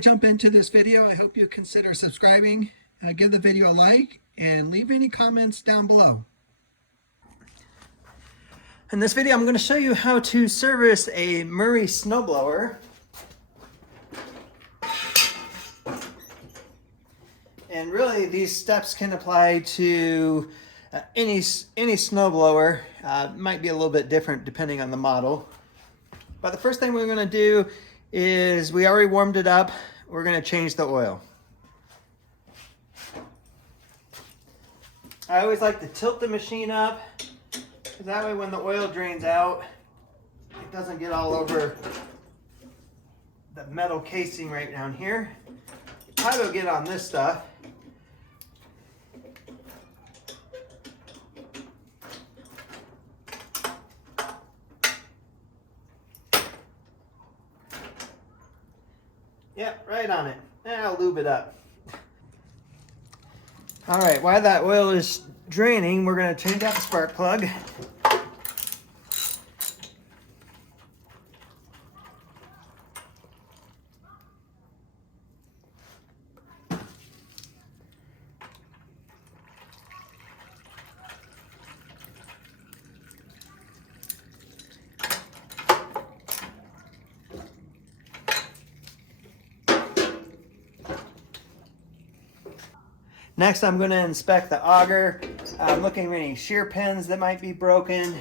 jump into this video, I hope you consider subscribing, give the video a like, and leave any comments down below. In this video, I'm going to show you how to service a Murray snowblower. And really, these steps can apply to any snowblower. Might be a little bit different depending on the model. But the first thing we're going to do is, we already warmed it up. We're going to change the oil. I always like to tilt the machine up, because that way when the oil drains out, it doesn't get all over the metal casing right down here. It probably will get on this stuff. Yep, right on it. And I'll lube it up. All right, while that oil is draining, we're going to change out the spark plug. Next, I'm going to inspect the auger. I'm looking for any shear pins that might be broken.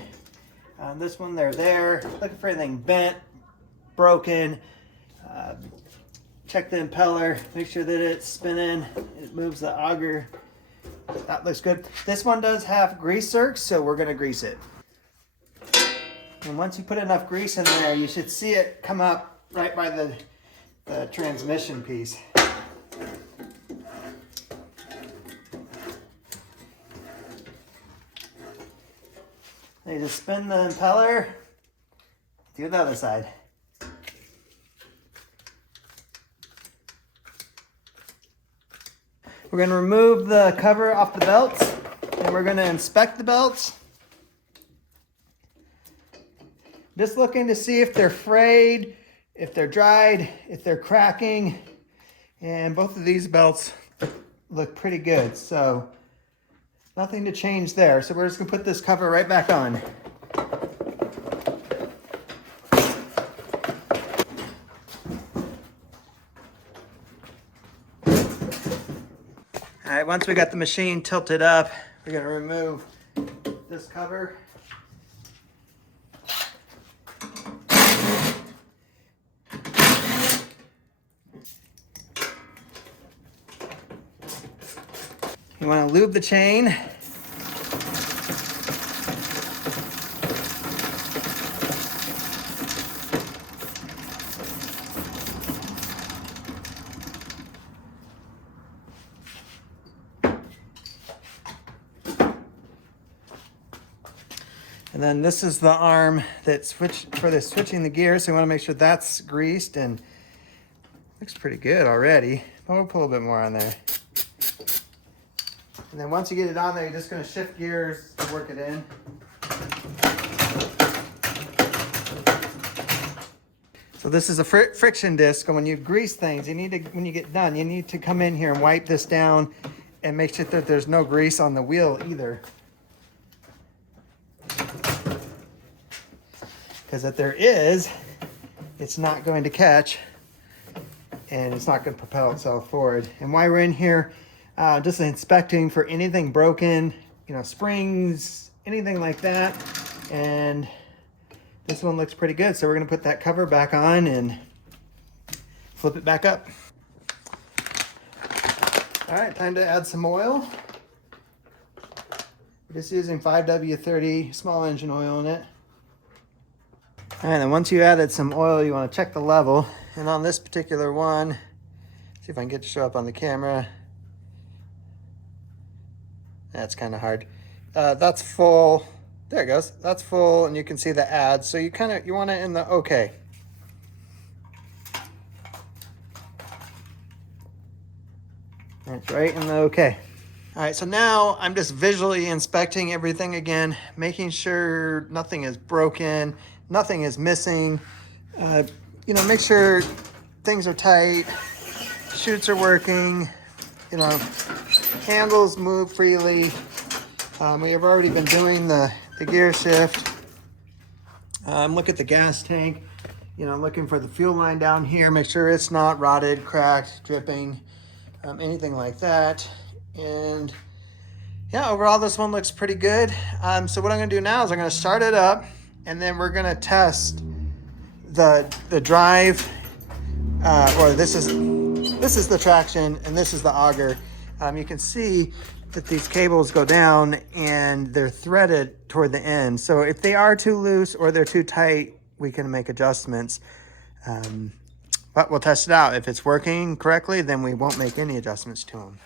This one, they're there. Looking for anything bent, broken. Check the impeller, make sure that it's spinning. It moves the auger. That looks good. This one does have grease zerks, so we're going to grease it. And once you put enough grease in there, you should see it come up right by the transmission piece. You just spin the impeller, do the other side. We're going to remove the cover off the belts, and we're going to inspect the belts. Just looking to see if they're frayed, if they're dried, if they're cracking, and both of these belts look pretty good, so nothing to change there. So we're just going to put this cover right back on. All right, once we got the machine tilted up, we're going to remove this cover. You want to lube the chain. And then this is the arm that's switching the gears, so we want to make sure that's greased, and looks pretty good already. But we'll put a little bit more on there. And then once you get it on there, you're just going to shift gears to work it in. So this is a friction disc, and when you grease things, you need to, when you get done, you need to come in here and wipe this down and make sure that there's no grease on the wheel either. Because if there is, it's not going to catch, and it's not going to propel itself forward. And while we're in here, just inspecting for anything broken, springs, anything like that. And this one looks pretty good. So we're going to put that cover back on and flip it back up. All right, time to add some oil. We're just using 5W30 small engine oil in it. All right, then once you added some oil, you want to check the level. And on this particular one, see if I can get it to show up on the camera. That's kind of hard. That's full. There it goes. That's full, and you can see the add. So you want it in the okay. That's right in the okay. All right, so now I'm just visually inspecting everything again, making sure nothing is broken, nothing is missing. Make sure things are tight. chutes are working, you know, handles move freely. We have already been doing the gear shift. Look at the gas tank, you know, looking for the fuel line down here, make sure it's not rotted, cracked, dripping, anything like that. And yeah, overall this one looks pretty good. So what I'm gonna do now is I'm gonna start it up, and then we're gonna test the drive, or this is the traction and this is the auger. You can see that these cables go down and they're threaded toward the end. So if they are too loose or they're too tight, we can make adjustments. But we'll test it out. If it's working correctly, then we won't make any adjustments to them.